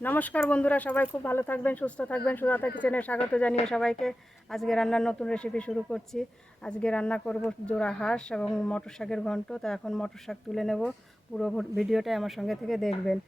নমস্কার বন্ধুরা, সবাই খুব ভালো থাকবেন, সুস্থ থাকবেন। সুজাতা কিচেনে স্বাগত জানিয়ে সবাইকে আজকে রান্নার নতুন রেসিপি শুরু করছি। আজকে রান্না করব জোড়া হাঁস এবং মটর শাকের ঘন্ট। তো এখন মটর শাক তুলে নেব। পুরো ভিডিওটাই আমার সঙ্গে থেকে দেখবেন।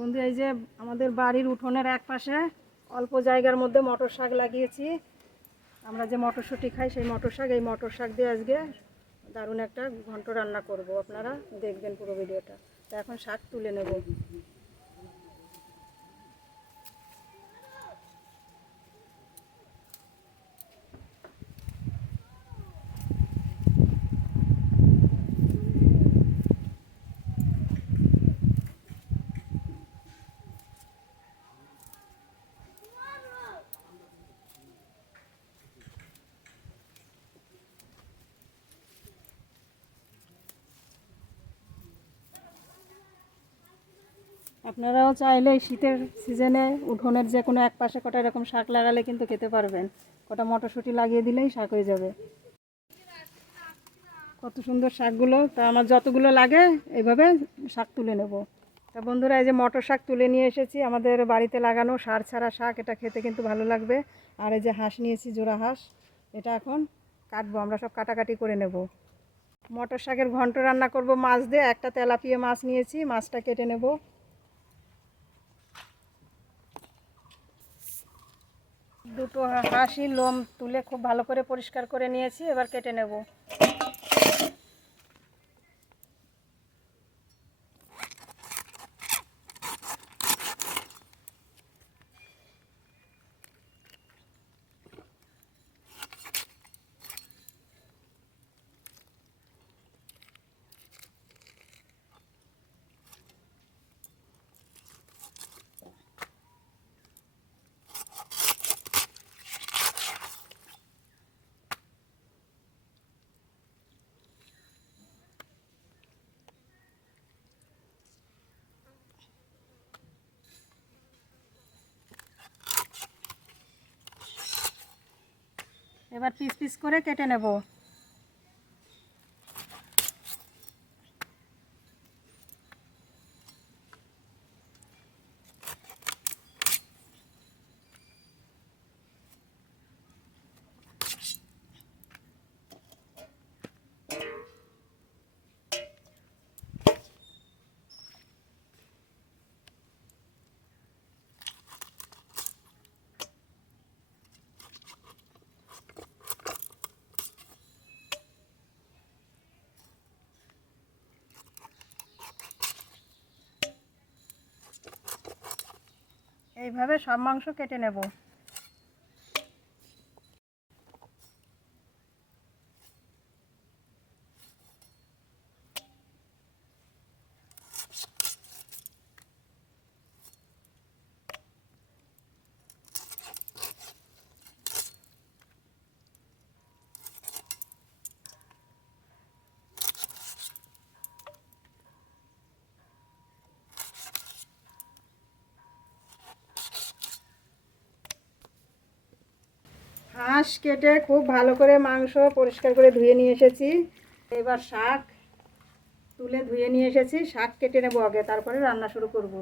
বন্ধু এই যে আমাদের বাড়ির উঠোনের এক পাশে অল্প জায়গার মধ্যে মটর শাক লাগিয়েছি। আমরা যে মটরশুঁটি খাই, সেই মটর শাক, এই মটর শাক দিয়ে আজকে দারুণ একটা ঘন্ট রান্না করব। আপনারা দেখবেন পুরো ভিডিওটা। তো এখন শাক তুলে নেব। আপনারাও চাইলে শীতের সিজনে উঠোনের যে কোনো এক পাশে কটা এরকম শাক লাগালে কিন্তু খেতে পারবেন। কটা মটরশুঁটি লাগিয়ে দিলেই শাক হয়ে যাবে। কত সুন্দর শাকগুলো। তা আমার যতগুলো লাগে এইভাবে শাক তুলে নেব। তা বন্ধুরা, এই যে মটর শাক তুলে নিয়ে এসেছি। আমাদের বাড়িতে লাগানো সার ছাড়া শাক, এটা খেতে কিন্তু ভালো লাগবে। আর এই যে হাঁস নিয়েছি, জোড়া হাঁস, এটা এখন কাটবো। আমরা সব কাটাকাটি করে নেব। মটর শাকের ঘন্ট রান্না করব মাছ দিয়ে। একটা তেলাপিয়া মাছ নিয়েছি, মাছটা কেটে নেব। দুটো হাঁসি লোম তুলে খুব ভালো করে পরিষ্কার করে নিয়েছি এবার কেটে নেব। এবার পিস পিস করে কেটে নেব। এইভাবে সব মাংস কেটে নেব। হাঁস কেটে খুব ভালো করে মাংস পরিষ্কার করে ধুয়ে নিয়ে এসেছি। এবার শাক তুলে ধুয়ে নিয়ে এসেছি। শাক কেটে নেব আগে, তারপরে রান্না শুরু করব।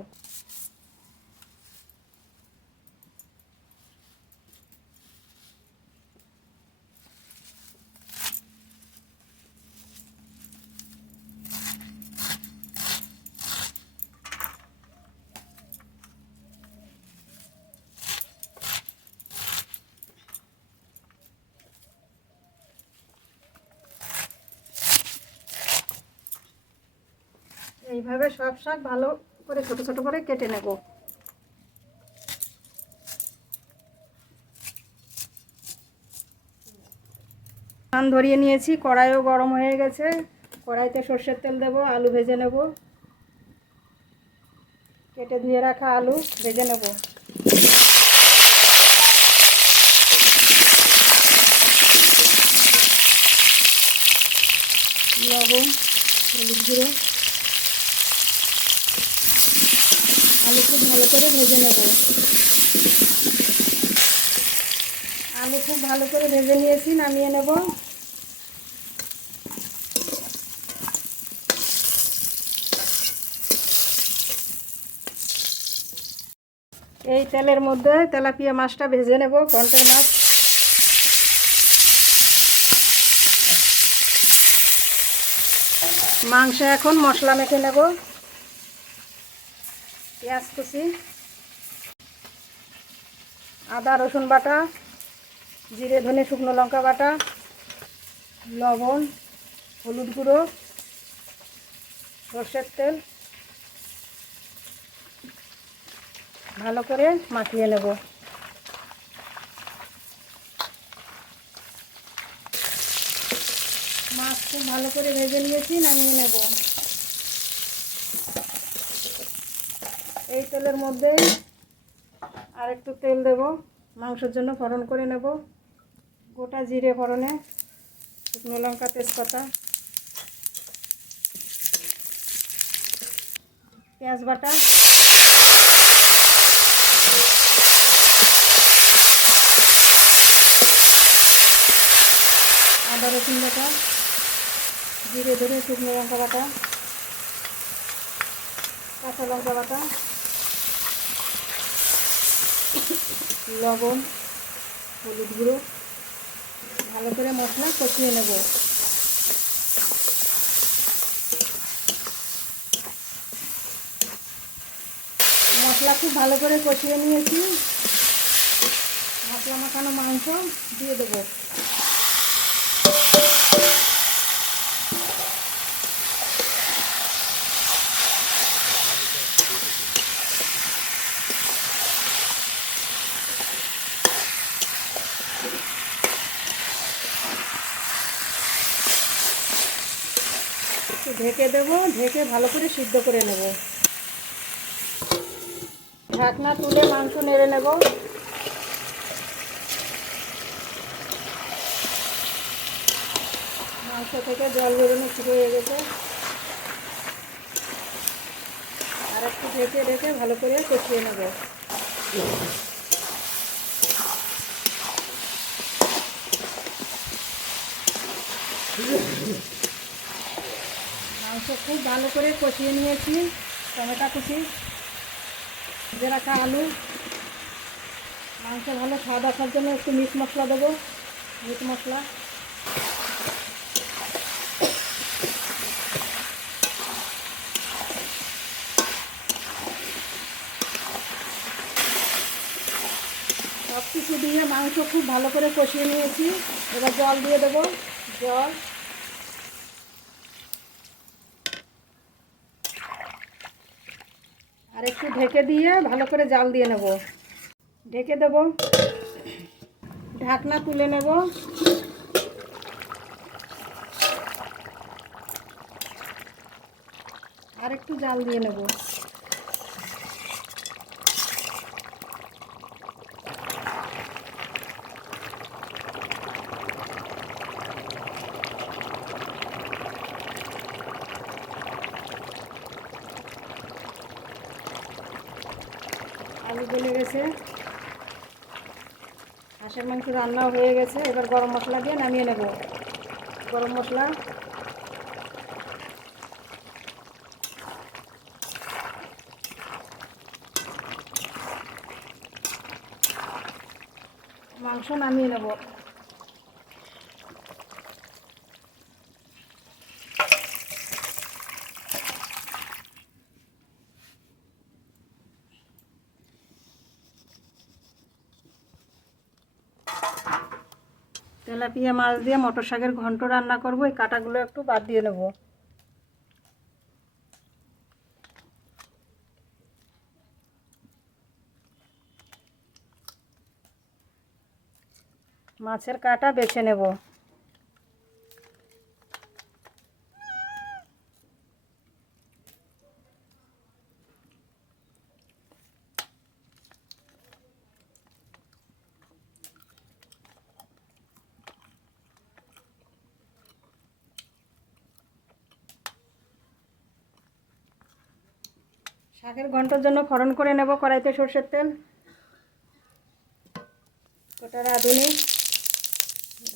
এইভাবে সব শাক ভালো করে ছোট ছোট করে কেটে নেব। পান ধরিয়ে নিয়েছি, কড়াইও গরম হয়ে গেছে। কড়াইতে সর্ষের তেল দেব, আলু ভেজে নেব। কেটে ধুয়ে রাখা আলু ভেজে নেব। লবণ, হলুদ গুঁড়ো। আলু খুব ভালো করে ভেজে নেব। আলু খুব ভালো করে ভেজে নিয়েছি, নামিয়ে নেব। এই তেলের মধ্যে তেলাপিয়া মাছটা ভেজে নেব কন্টের মাছ। মাংস এখন মশলা মেখে নেব। পেঁয়াজ কুচি, আদা, রসুন বাটা, জিরে, ধনে, শুকনো লঙ্কা বাটা, লবণ, হলুদ গুঁড়ো, সর্ষের তেল, ভালো করে মাখিয়ে নেব। মাছ খুব ভালো করে ভেজে নিয়েছি, নামিয়ে নেব। এই তেলের মধ্যে আর একটু তেল দেব। মাংসের জন্য ফোড়ন করে নেব। গোটা জিরে ফোড়নে, শুকনো লঙ্কা, তেজপাতা, পেঁয়াজ বাটা, আদা রসুন বাটা, জিরে ধরে শুকনো লঙ্কা বাটা, কাঁচা লঙ্কা বাটা লবণ, হলুদ গুঁড়ো, ভালো করে মশলা কষিয়ে নেব। মশলা খুব ভালো করে কষিয়ে নিয়েছি। মশলা মাখানো মাংস দিয়ে দেবো। ঢেকে দেবো, ঢেকে ভালো করে সিদ্ধ করে নেব। ঢাকনা তুলে মাংস নেড়ে নেব। মাংস থেকে জল বেরোনো শুরু হয়ে গেছে। আর একটু ঢেকে ঢেকে ভালো করে কষিয়ে নেব। মাংস খুব ভালো করে কষিয়ে নিয়েছি, টমেটো কুচি, ভেজে রাখা আলু। মাংস ভালো স্বাদ আসার জন্য একটু মিট মশলা দেবো, মিট মশলা। সব কিছু দিয়ে মাংস খুব ভালো করে কষিয়ে নিয়েছি। এবার জল দিয়ে দেবো, জল। একটু ঢেকে দিয়ে ভালো করে জাল দিয়ে নেব। ঢেকে দেব। ঢাকনা তুলে নেব। আর একটু জাল দিয়ে নেব আলু গলে গেছে হাঁসের মাংস রান্না হয়ে গেছে, এবার গরম মশলা দিয়ে নামিয়ে নেব। গরম মশলা। মাংস নামিয়ে নেব। তেলাপিয়া মাছ দিয়ে মটর শাকের ঘন্ট রান্না করব, এই কাটাগুলো একটু বাদ দিয়ে নেব। মাছের কাটা বেছে নেব। শাকের ঘণ্টার জন্য ফোড়ন করে নেব কড়াইতে সর্ষের তেল। ওটা রাঁধুনি,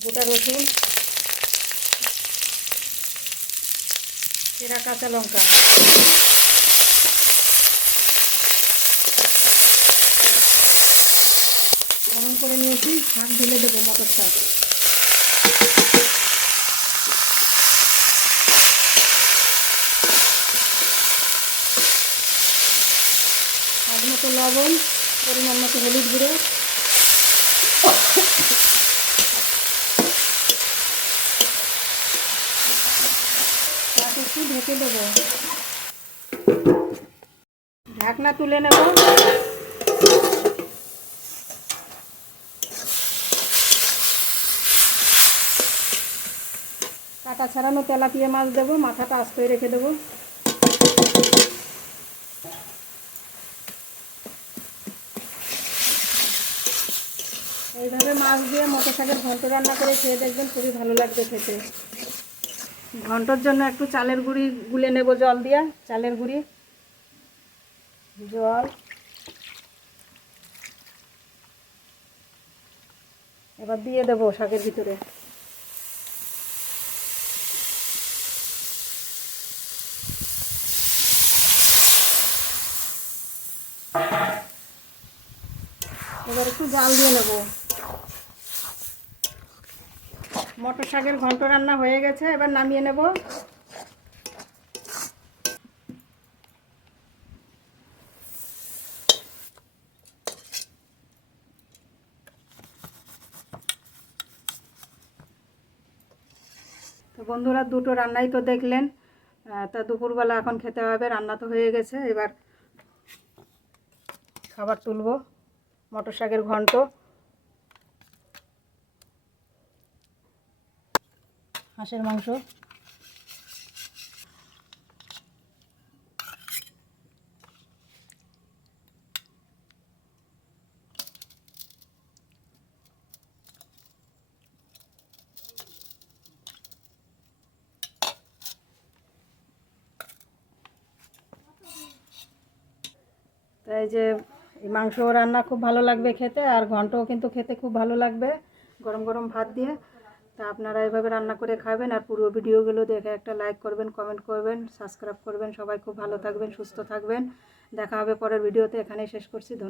গোটা রসুন সেরা কাঁচা লঙ্কা। গরম করে নিয়েছি শাক ঢেলে দেবো মটর শাক স্বাদ মতো লবণ, পরিমাণ মতো হলুদ গুঁড়ো। শাক একটু ঢেকে দেবো। ঢাকনা তুলে নেব। কাটা ছাড়ানো তেলাপিয়া মাছ দেবো, মাথাটা আস্তই রেখে দেবো। এইভাবে মাছ দিয়ে মতো শাকের ঘন্ট রান্না করে খেয়ে দেখবেন খুবই ভালো লাগবে খেতে। ঘন্টর জন্য একটু চালের গুঁড়ি গুলে নেব জল দিয়া, চালের গুঁড়ি। জল। এবার দিয়ে দেবো শাকের ভিতরে। এবার একটু জাল দিয়ে নেব। মটর শাকের ঘন্ট রান্না হয়ে গেছে, এবার নামিয়ে নেব। তো বন্ধুরা, দুটো রান্নাই তো দেখলেন। তা দুপুরবেলা এখন খেতে হবে, রান্না তো হয়ে গেছে। এবার খাবার তুলবো, মটর শাকের ঘন্ট। হাঁসের মাংস। তাই যে, এই মাংস রান্না খুব ভালো লাগবে খেতে, আর ঘন্টও কিন্তু খেতে খুব ভালো লাগবে, গরম গরম ভাত দিয়ে। তা আপনারা এভাবে রান্না করে খাবেন আর পুরো ভিডিওগুলো দেখে একটা লাইক করবেন কমেন্ট করবেন সাবস্ক্রাইব করবেন। সবাই খুব ভালো থাকবেন, সুস্থ থাকবেন। দেখা হবে পরের ভিডিওতে। এখানেই শেষ করছি।